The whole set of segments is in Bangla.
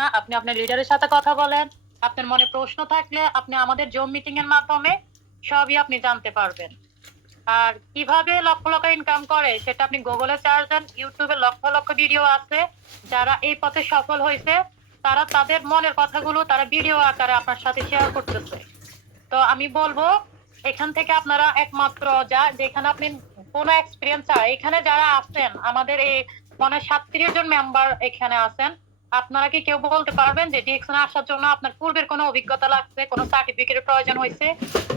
না, আপনি আপনার লিডারের সাথে কথা বলেন। আপনার মনে প্রশ্ন থাকলে আপনি আমাদের জুম মিটিং এর মাধ্যমে সবই আপনি জানতে পারবেন। আর কীভাবে লক্ষ লক্ষ ইনকাম করে, সেটা আপনি গুগলে সার্চ দেন ইউটিউবে লক্ষ লক্ষ ভিডিও আছে। যারা এই পথে সফল হয়েছে, তারা তাদের মনের কথাগুলো, তারা ভিডিও আকারে আপনার সাথে শেয়ার করতেছে। তো আমি বলব, এখান থেকে আপনারা একমাত্র যা, যেখানে আপনি কোনো এক্সপিরিয়েন্স ছাড়া, এখানে যারা আছেন, আমাদের এই মানে সাতত্রিশ জন মেম্বার এখানে আছেন আপনারা কি কেউ বলতে পারবেন যে ডিএক্সনে আসার জন্য আপনার পূর্বের কোনো অভিজ্ঞতা লাগছে, কোনো সার্টিফিকেটের প্রয়োজন হয়েছে?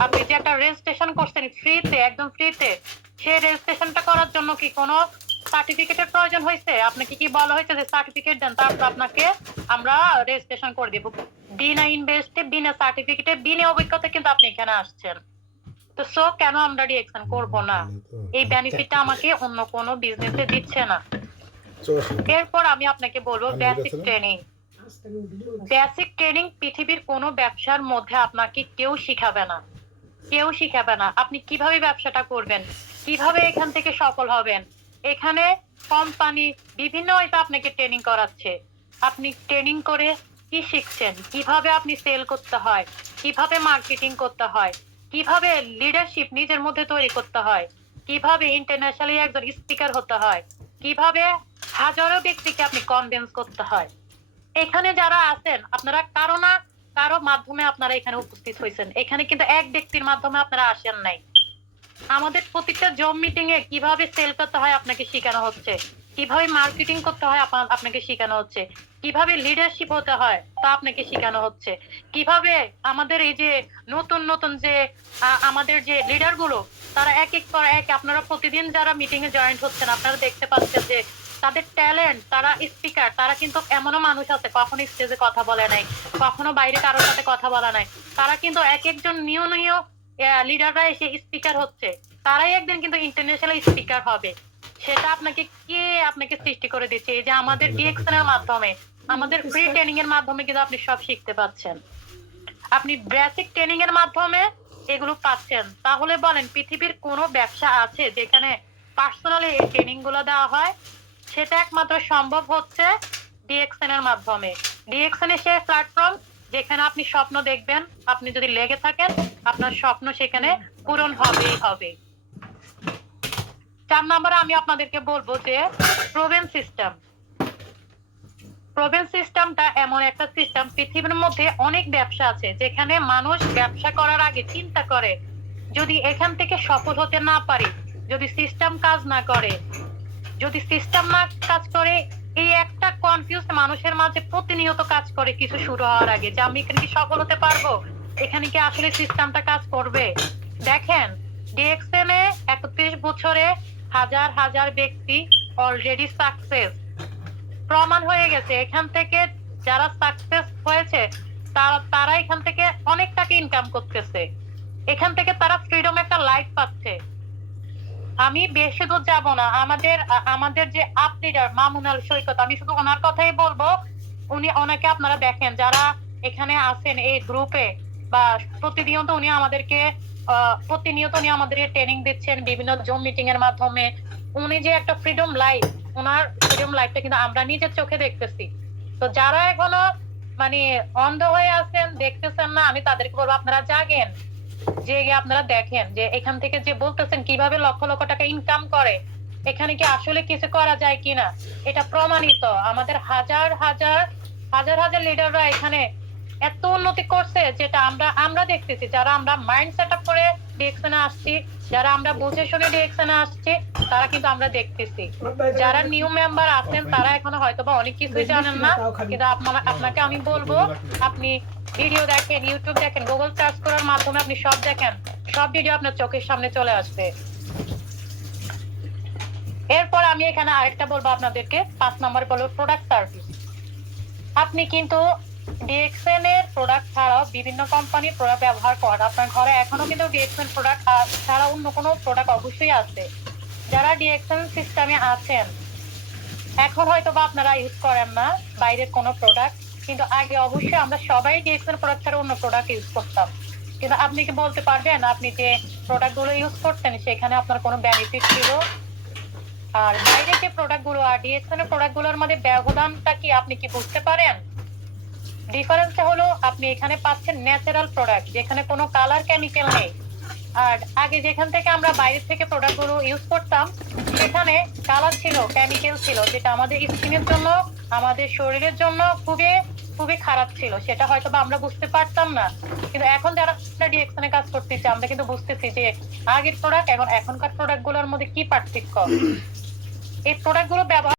আপনি যে একটা রেজিস্ট্রেশন করছেন ফ্রিতে একদম ফ্রিতে সেই রেজিস্ট্রেশনটা করার জন্য কি কোনো সার্টিফিকেটের প্রয়োজন হয়েছে? আপনাকে কি বলা হয়েছে যে সার্টিফিকেট দেন, তারপর আপনাকে আমরা রেজিস্ট্রেশন করে দেবো। বিনা ইনভেস্টে বিনা সার্টিফিকেটে বিনা অভিজ্ঞতা কিন্তু আপনি এখানে আসছেন। তো সো কেন আমরা ডিএকশন করব না? এই বেনিফিটটা আমাকে অন্য কোনো বিজনেসে দিচ্ছে না। এরপর আমি আপনাকে বলব বেসিক ট্রেনিং বেসিক ট্রেনিং পৃথিবীর কোনো ব্যবসার মধ্যে আপনাকে কেউ শিখাবে না। কেউ শিখাবে না। আপনি কীভাবে ব্যবসাটা করবেন? কীভাবে এখান থেকে সফল হবেন? এখানে কোম্পানি বিভিন্ন হয়তো আপনাকে ট্রেনিং করাচ্ছে। আপনি ট্রেনিং করে কি শিখছেন? কীভাবে আপনি সেল করতে হয়? কীভাবে মার্কেটিং করতে হয়? কীভাবে লিডারশিপ নিজের মধ্যে তৈরি করতে হয়? কীভাবে ইন্টারন্যাশনালি একজন স্পিকার হতে হয়? কীভাবে হাজারো ব্যক্তিকে আপনি কনভিন্স করতে হয়? এখানে যারা আছেন, আপনারা কারও না কারও মাধ্যমে আপনারা এখানে উপস্থিত হয়েছেন। এখানে কিন্তু এক ব্যক্তির মাধ্যমে আপনারা আসেন নাই। আমাদের প্রতিটা জব মিটিং এ কীভাবে সেল করতে হয় আপনাকে শিখানো হচ্ছে। কীভাবে মার্কেটিং করতে হয় আপনাকে শেখানো হচ্ছে? কীভাবে লিডারশিপ হতে হয় তা আপনাকে শেখানো হচ্ছে? কীভাবে আমাদের এই যে নতুন নতুন যে আমাদের যে লিডারগুলো, তারা এক এক পর এক, আপনারা প্রতিদিন যারা মিটিং এ জয়েন্ট হচ্ছেন, আপনারা দেখতে পাচ্ছেন যে তাদের ট্যালেন্ট তারা স্পিকার তারা কিন্তু এমনও মানুষ আছে, কখনো স্টেজে কথা বলে নাই, কখনো বাইরে কারোর সাথে কথা বলা নাই। তারা কিন্তু এক একজন নিয় নিয় লিডাররা এসে স্পিকার হচ্ছে। তারাই একদিন কিন্তু ইন্টারন্যাশনাল স্পিকার হবে। সেটা আপনাকে কে আপনাকে সৃষ্টি করে দিচ্ছে? এই যে আমাদের ডিএক্সএন এর মাধ্যমে আমাদের ফ্রি ট্রেনিং এর মাধ্যমে কিন্তু আপনি সব শিখতে পাচ্ছেন। আপনি বেসিক ট্রেনিং এর মাধ্যমে এগুলো পাচ্ছেন। তাহলে বলেন পৃথিবীর কোনো ব্যবসা আছে যেখানে পার্সোনালি এই ট্রেনিংগুলো দেওয়া হয়? সেটা একমাত্র সম্ভব হচ্ছে ডিএক্সএন এর মাধ্যমে। ডিএক্সএন এর সেই প্ল্যাটফর্ম যেখানে আপনি স্বপ্ন দেখবেন আপনি যদি লেগে থাকেন আপনার স্বপ্ন সেখানে পূরণ হবেই হবে। চার নম্বরে আমি আপনাদেরকে বলব যে প্রোভেন সিস্টেম প্রোভেন সিস্টেমটা এমন একটা সিস্টেম পৃথিবীর মধ্যে অনেক ব্যবসা আছে, যেখানে মানুষ ব্যবসা করার আগে চিন্তা করে, যদি এখান থেকে সফল হতে না পারি, যদি সিস্টেম কাজ না করে, যদি সিস্টেম না কাজ করে, এই একটা কনফিউজ মানুষের মাঝে প্রতিনিয়ত কাজ করে কিছু শুরু হওয়ার আগে, যে আমি এখানে কি সফল হতে পারব? এখানে কি আসলে সিস্টেমটা কাজ করবে? দেখেন ডিএক্সএন এ একত্রিশ বছরে হাজার হাজার ব্যক্তি অলরেডি সাকসেস প্রমাণ হয়ে গেছে, এখান থেকে যারা সাকসেস হয়েছে, তারা এখান থেকে অনেক টাকা ইনকাম করতেছে। এখান থেকে তারা ফ্রিডম একটা লাইফ পাচ্ছে। আমি বেশি দূর যাব না। আমাদের আমাদের যে আপ লিডার মামুনাল সৈকত, আমি শুধু ওনার কথাই বলব, উনি ওনাকে আপনারা দেখেন, যারা এখানে আছেন এই গ্রুপে বা প্রতিনিয়ত উনি আমাদেরকে প্রতিনিয়ত উনি আমাদেরকে ট্রেনিং দিচ্ছেন বিভিন্ন জুম মিটিং এর মাধ্যমে। উনি যে একটা ফ্রিডম লাইফ ওনার ফ্রিডম লাইফটা কিন্তু আমরা নিজের চোখে দেখতেছি। তো যারা এখনও মানে অন্ধ হয়ে আছেন, দেখতেছেন না, আমি তাদেরকে বলব, আপনারা জাগেন। জেগে আপনারা দেখেন যে এখান থেকে যে বলতেছেন, কীভাবে লক্ষ লক্ষ টাকা ইনকাম করে, এখানে কি আসলে কিছু করা যায় কিনা, এটা প্রমাণিত। আমাদের হাজার হাজার হাজার হাজার লিডাররা এখানে এত উন্নতি করছে যেটা আমরা আমরা দেখতেছি। যারা আমরা মাইন্ড সেট আপ করে ডিএকশনে আসছি, যারা আমরা বুঝে শুনে ডিএকশনে আসছি, তারা কিন্তু আমরা দেখতেছি। যারা নিউ মেম্বার আছেন, তারা এখনও হয়তো বা অনেক কিছুই জানেন না। কিন্তু আপনারা, আপনাকে আমি বলব, আপনি ভিডিও দেখেন ইউটিউব দেখেন গুগল সার্চ করার মাধ্যমে আপনি সব দেখেন। সব ভিডিও আপনার চোখের সামনে চলে আসবে। এরপর আমি এখানে আরেকটা বলব আপনাদেরকে, পাঁচ নম্বর বলব প্রোডাক্ট সার্ভিস আপনি কিন্তু ডিএক্সএন এর প্রোডাক্ট ছাড়াও বিভিন্ন কোম্পানির প্রোডাক্ট ব্যবহার করেন আপনার ঘরে এখনও কিন্তু ডিএক্সএন প্রোডাক্ট ছাড়া অন্য কোনো প্রোডাক্ট অবশ্যই আছে। যারা ডিএক্সএন সিস্টেমে আছেন, এখন হয়তো বা আপনারা ইউজ করেন না বাইরের কোনো প্রোডাক্ট কিন্তু আগে অবশ্যই আমরা সবাই ডিএক্সএন প্রোডাক্ট ছাড়া অন্য প্রোডাক্ট ইউজ করতাম। কিন্তু আপনি কি বলতে পারবেন, আপনি যে প্রোডাক্টগুলো ইউজ করতেন, সেখানে আপনার কোনো বেনিফিট ছিল? আর বাইরে যে প্রোডাক্টগুলো, আর ডিএক্সএন এর প্রোডাক্টগুলোর মধ্যে ব্যবধানটা কি, আপনি কি বুঝতে পারেন? ডিফারেন্সটা হলো, আপনি এখানে পাচ্ছেন ন্যাচারাল প্রোডাক্ট যেখানে কোনো কালার কেমিক্যাল নেই। আর আগে যেখান থেকে আমরা বাইরে থেকে প্রোডাক্টগুলো ইউজ করতাম, সেখানে কালার ছিল কেমিক্যাল ছিল, যেটা আমাদের স্কিনের জন্য, আমাদের শরীরের জন্য খুবই খুবই খারাপ ছিল। সেটা হয়তো বা আমরা বুঝতে পারতাম না। কিন্তু এখন যারা ডিএকশনে কাজ করতেছে, আমরা কিন্তু বুঝতেছি যে আগের প্রোডাক্ট এখন এখনকার প্রোডাক্টগুলোর মধ্যে কি পার্থক্য। এই প্রোডাক্টগুলো ব্যবহার